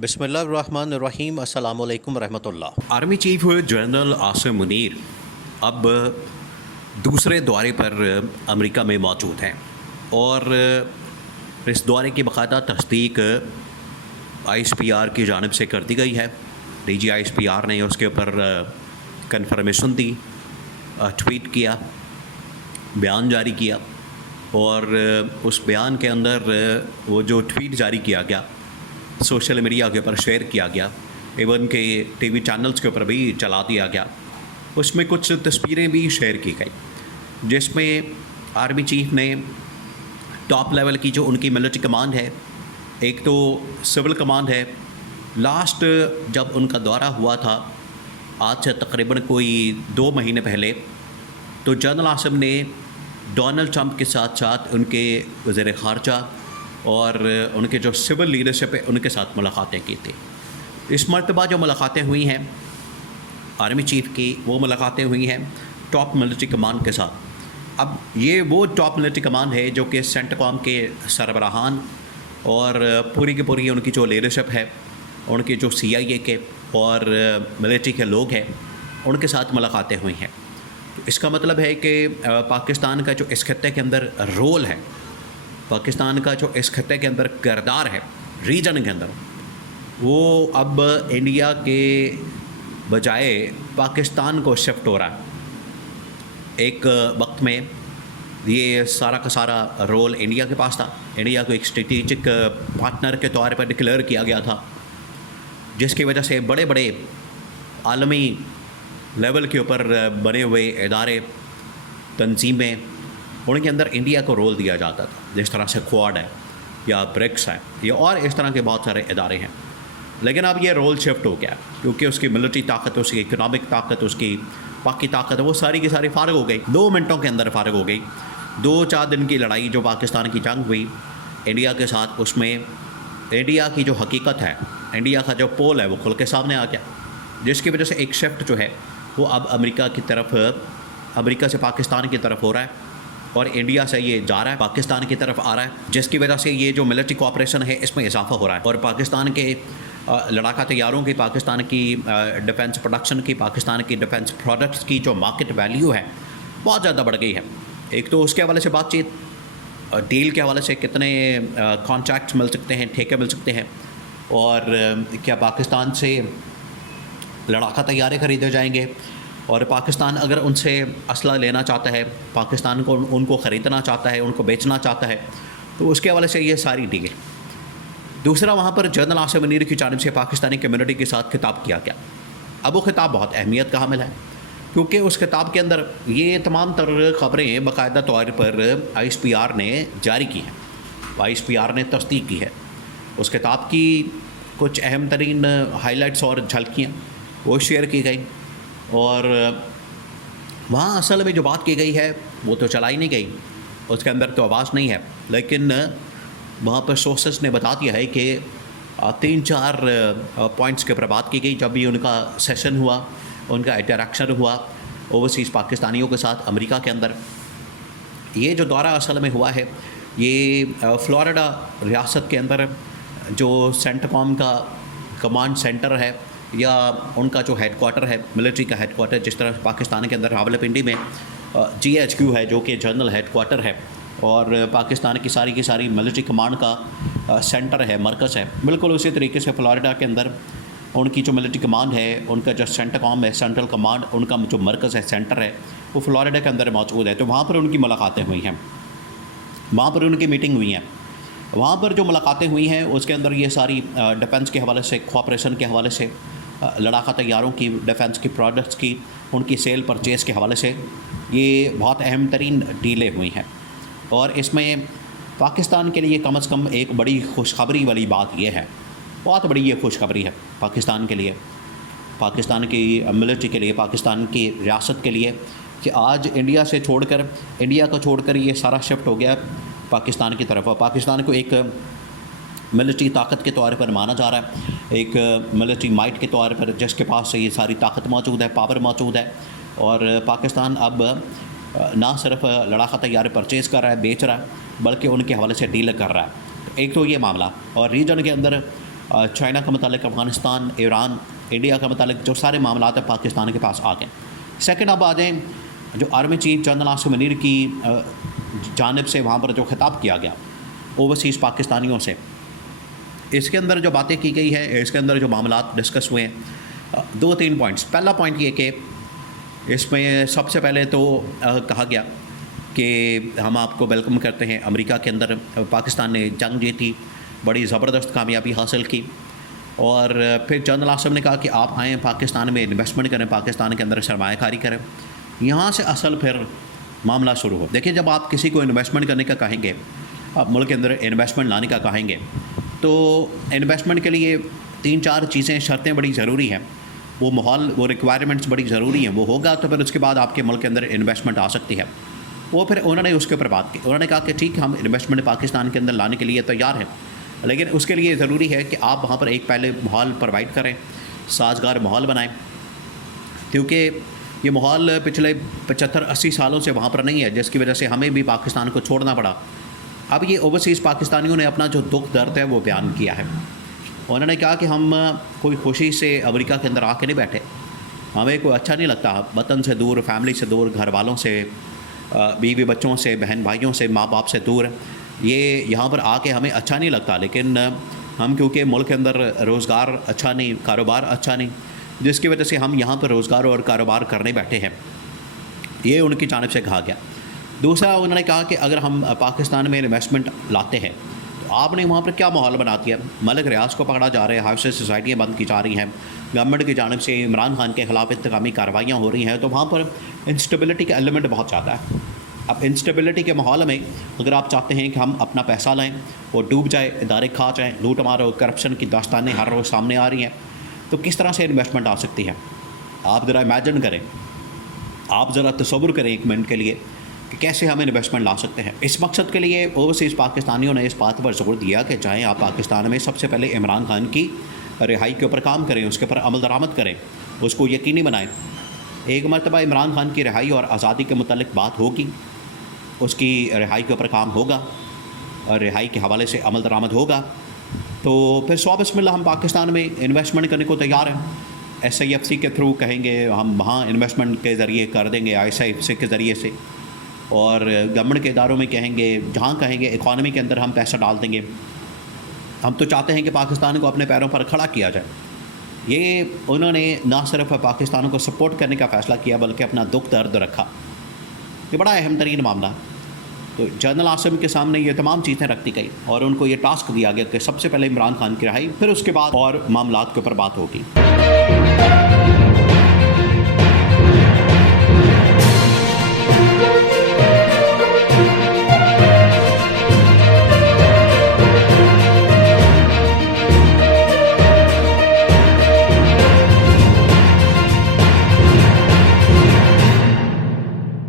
बिस्मिल्लाहिर्रहमानिर्रहीम अस्सलामु अलैकुम रहमतुल्लाह। Army chief general Asim Munir अब दूसरे दौरे पर अमेरिका में मौजूद हैं और इस दौरे की बाकायदा तस्दीक आईएसपीआर की जानिब से कर दी गई है। डीजी आईएसपीआर ने उसके ऊपर कन्फर्मेशन दी, ट्वीट किया, बयान जारी किया और उस बयान के अंदर वो जो ट्वीट जारी किया गया सोशल मीडिया के ऊपर शेयर किया गया, इवन के टीवी चैनल्स के ऊपर भी चला दिया गया। उसमें कुछ तस्वीरें भी शेयर की गई जिसमें आर्मी चीफ ने टॉप लेवल की जो उनकी मिलिट्री कमांड है, एक तो सिविल कमांड है, लास्ट जब उनका दौरा हुआ था आज से तकरीबन कोई 2 महीने पहले, तो जनरल आसिम ने डोनाल्ड ट्रंप के साथ साथ उनके वज़ीर ख़ारजा और उनके जो सिविल लीडरशिप है उनके साथ मुलाकातें की थी। इस मरतबा जो मुलाकातें हुई हैं आर्मी चीफ की, वो मुलाकातें हुई हैं टॉप मिलिट्री कमांड के साथ। अब ये वो टॉप मिलिट्री कमांड है जो कि सेंटकॉम के सरबराहान और पूरी की पूरी उनकी जो लीडरशिप है, उनके जो CIA के और मिलिट्री के लोग हैं, उनके साथ मुलाकातें हुई हैं। तो इसका मतलब है कि पाकिस्तान का जो इस खत्ते के अंदर रोल है, पाकिस्तान का जो इस खत्ते के अंदर किरदार है रीजन के अंदर, वो अब इंडिया के बजाय पाकिस्तान को शिफ्ट हो रहा है। एक वक्त में ये सारा का सारा रोल इंडिया के पास था। इंडिया को एक स्ट्रेटेजिक पार्टनर के तौर पर डिक्लेयर किया गया था, जिसकी वजह से बड़े बड़े आलमी लेवल के ऊपर बने हुए इदारे, तंजीमें, उनके अंदर इंडिया को रोल दिया जाता था। जिस तरह से क्वाड है या ब्रिक्स है या और इस तरह के बहुत सारे इदारे हैं। लेकिन अब ये रोल शिफ्ट हो गया क्योंकि उसकी मिलिट्री ताकत, उसकी इकोनॉमिक ताकत, उसकी बाकी ताकत, वो सारी की सारी फ़ारग हो गई। 2 मिनटों के अंदर फ़ारग हो गई। 2-4 दिन की लड़ाई जो पाकिस्तान की जंग हुई इंडिया के साथ, उसमें इंडिया की जो हकीकत है, इंडिया का जो पोल है, वो खुल के सामने आ गया, जिसकी वजह से एक शिफ्ट जो है वो अब अमेरिका की तरफ, अमेरिका से पाकिस्तान की तरफ हो रहा है और इंडिया से ये जा रहा है, पाकिस्तान की तरफ आ रहा है, जिसकी वजह से ये जो मिलिट्री कोऑपरेशन है इसमें इजाफा हो रहा है। और पाकिस्तान के लड़ाका तैयारों की, पाकिस्तान की डिफेंस प्रोडक्शन की, पाकिस्तान की डिफेंस प्रोडक्ट्स की जो मार्केट वैल्यू है बहुत ज़्यादा बढ़ गई है। एक तो उसके हवाले से बातचीत, डील के हवाले से कितने कॉन्ट्रैक्ट्स मिल सकते हैं, ठेके मिल सकते हैं, और क्या पाकिस्तान से लड़ाका तैयारे खरीदे जाएंगे, और पाकिस्तान अगर उनसे असला लेना चाहता है, पाकिस्तान को उनको ख़रीदना चाहता है, उनको बेचना चाहता है, तो उसके हवाले से ये सारी डील। दूसरा, वहाँ पर जनरल आसिम मुनीर की जानिब से पाकिस्तानी कम्युनिटी के साथ खिताब किया गया। अब वो खिताब बहुत अहमियत का हामिल है क्योंकि उस खिताब के अंदर ये तमाम तर ख़बरें बाकायदा तौर पर ISPR ने जारी की हैं, ISPR ने तस्दीक की है। उस खिताब की कुछ अहम तरीन हाईलाइट्स और झलकियाँ वो शेयर की गई और वहाँ असल में जो बात की गई है वो तो चलाई नहीं गई, उसके अंदर तो आवाज़ नहीं है, लेकिन वहाँ पर सोर्सेस ने बता दिया है कि 3-4 पॉइंट्स के ऊपर बात की गई जब भी उनका सेशन हुआ, उनका इंटरेक्शन हुआ ओवरसीज़ पाकिस्तानियों के साथ अमेरिका के अंदर। ये जो दौरा असल में हुआ है ये फ्लोरिडा रियासत के अंदर जो सेंटकॉम का कमांड सेंटर है या उनका जो हेडक्वार्टर है, मिलिट्री का हेडक्वार्टर, जिस तरह पाकिस्तान के अंदर रावलपिंडी में GHQ है जो कि जनरल हेडक्वार्टर है और पाकिस्तान की सारी मिलिट्री कमांड का सेंटर है, मरकज़ है, बिल्कुल उसी तरीके से फ्लोरिडा के अंदर उनकी जो मिलिट्री कमांड है, उनका जो सेंटकॉम है, सेंट्रल कमांड, उनका जो मरकज़ है, सेंटर है, वो फ्लोरिडा के अंदर मौजूद है। तो वहाँ पर उनकी मुलाकातें हुई हैं, वहाँ पर उनकी मीटिंग हुई हैं। वहाँ पर जो मुलाकातें हुई हैं उसके अंदर ये सारी डिफेंस के हवाले से, कोऑपरेशन के हवाले से, लड़ाका तैयारों की, डिफेंस की प्रोडक्ट्स की, उनकी सेल परचेज़ के हवाले से ये बहुत अहम तरीन डीलें हुई हैं। और इसमें पाकिस्तान के लिए कम से कम एक बड़ी खुशखबरी वाली बात यह है, बहुत बड़ी ये खुशखबरी है पाकिस्तान के लिए, पाकिस्तान की मिलिट्री के लिए, पाकिस्तान की रियासत के लिए, कि आज इंडिया से छोड़कर, इंडिया को छोड़कर ये सारा शिफ्ट हो गया पाकिस्तान की तरफ। और पाकिस्तान को एक मिलिट्री ताकत के तौर पर माना जा रहा है, एक मिलिट्री माइट के तौर पर जिसके पास ये सारी ताकत मौजूद है, पावर मौजूद है। और पाकिस्तान अब ना सिर्फ लड़ाका तैयारे परचेज़ कर रहा है, बेच रहा है, बल्कि उनके हवाले से डील कर रहा है। एक तो ये मामला, और रीजन के अंदर चाइना का मतलब अफ़गानिस्तान, ईरान, इंडिया का मतलब जो सारे मामला है पाकिस्तान के पास आ गए। सेकंड अब आ जाएँ जो army chief general Asim Munir की जानिब से वहाँ पर जो खिताब किया गया ओवरसीज़ पाकिस्तानियों से, इसके अंदर जो बातें की गई है, इसके अंदर जो मामला डिस्कस हुए हैं, 2-3 पॉइंट्स। पहला पॉइंट ये कि इसमें सबसे पहले तो कहा गया कि हम आपको वेलकम करते हैं अमेरिका के अंदर। पाकिस्तान ने जंग जीती, बड़ी ज़बरदस्त कामयाबी हासिल की, और फिर जनरल आसिम ने कहा कि आप आएँ पाकिस्तान में इन्वेस्टमेंट करें, पाकिस्तान के अंदर सरमायाकारी करें। यहाँ से असल फिर मामला शुरू हो। देखिए, जब आप किसी को इन्वेस्टमेंट करने का कहेंगे, आप मुल्क के अंदर इन्वेस्टमेंट लाने का कहेंगे, तो इन्वेस्टमेंट के लिए 3-4 चीज़ें, शर्तें बड़ी ज़रूरी हैं। वो माहौल, वो रिक्वायरमेंट्स बड़ी ज़रूरी हैं। वो होगा तो फिर उसके बाद आपके मुल्क के अंदर इन्वेस्टमेंट आ सकती है। वो फिर उन्होंने उसके ऊपर बात की। उन्होंने कहा कि ठीक है, हम इन्वेस्टमेंट पाकिस्तान के अंदर लाने के लिए तैयार हैं, लेकिन उसके लिए ज़रूरी है कि आप वहाँ पर एक पहले माहौल प्रोवाइड करें, साजगार माहौल बनाएं, क्योंकि ये माहौल पिछले 75-80 सालों से वहाँ पर नहीं है, जिसकी वजह से हमें भी पाकिस्तान को छोड़ना पड़ा। अब ये ओवरसीज़ पाकिस्तानियों ने अपना जो दुख दर्द है वो बयान किया है। उन्होंने कहा कि हम कोई खुशी से अमेरिका के अंदर आके नहीं बैठे, हमें कोई अच्छा नहीं लगता वतन से दूर, फैमिली से दूर, घर वालों से, बीवी बच्चों से, बहन भाइयों से, माँ बाप से दूर, ये यहाँ पर आके हमें अच्छा नहीं लगता। लेकिन हम क्योंकि मुल्क के अंदर रोज़गार अच्छा नहीं, कारोबार अच्छा नहीं, जिसकी वजह से हम यहाँ पर रोज़गार और कारोबार करने बैठे हैं, ये उनकी जानिब से कहा गया। दूसरा, उन्होंने कहा कि अगर हम पाकिस्तान में इन्वेस्टमेंट लाते हैं तो आपने वहाँ पर क्या माहौल बना दिया। मलिक रियाज को पकड़ा जा रहा है, हाफिज़ सोसाइटियाँ बंद की जा रही हैं, गवर्नमेंट की जानिब से इमरान खान के ख़िलाफ़ इंतकामी कार्रवाइयाँ हो रही हैं, तो वहाँ पर इंस्टेबिलिटी का एलिमेंट बहुत ज़्यादा है। अब इंस्टेबिलिटी के माहौल में अगर आप चाहते हैं कि हम अपना पैसा लाएँ और डूब जाए, इदारे खा जाएँ, लूट मार और करप्शन की दास्तानें हर रोज़ सामने आ रही हैं, तो किस तरह से इन्वेस्टमेंट आ सकती है। आप ज़रा इमेजिन करें, आप ज़रा तसव्वुर करें एक मिनट के लिए कि कैसे हम इन्वेस्टमेंट ला सकते हैं। इस मकसद के लिए ओवरसीज़ पाकिस्तानियों ने इस बात पर जोर दिया कि जाएँ आप पाकिस्तान में, सबसे पहले इमरान खान की रिहाई के ऊपर काम करें, उसके ऊपर अमल दरामद करें, उसको यकीनी बनाएं। एक मरतबा इमरान खान की रिहाई और आज़ादी के मुतल्लिक बात होगी, उसकी रिहाई के ऊपर काम होगा और रिहाई के हवाले से अमल दरामद होगा, तो फिर सौ बिस्मिल्लाह हम पाकिस्तान में इन्वेस्टमेंट करने को तैयार हैं। SIFC के थ्रू कहेंगे हम वहाँ इन्वेस्टमेंट के ज़रिए कर देंगे, ISIFC के ज़रिए से, और गवर्नमेंट के इदारों में कहेंगे, जहाँ कहेंगे इकॉनमी के अंदर हम पैसा डाल देंगे। हम तो चाहते हैं कि पाकिस्तान को अपने पैरों पर खड़ा किया जाए। ये उन्होंने ना सिर्फ पाकिस्तान को सपोर्ट करने का फ़ैसला किया, बल्कि अपना दुख दर्द रखा। ये बड़ा अहम तरीन मामला है। तो जनरल आसिम के सामने ये तमाम चीज़ें रखती गई और उनको ये टास्क दिया गया कि सबसे पहले इमरान खान की रिहाई, फिर उसके बाद और मामलात के ऊपर बात होगी।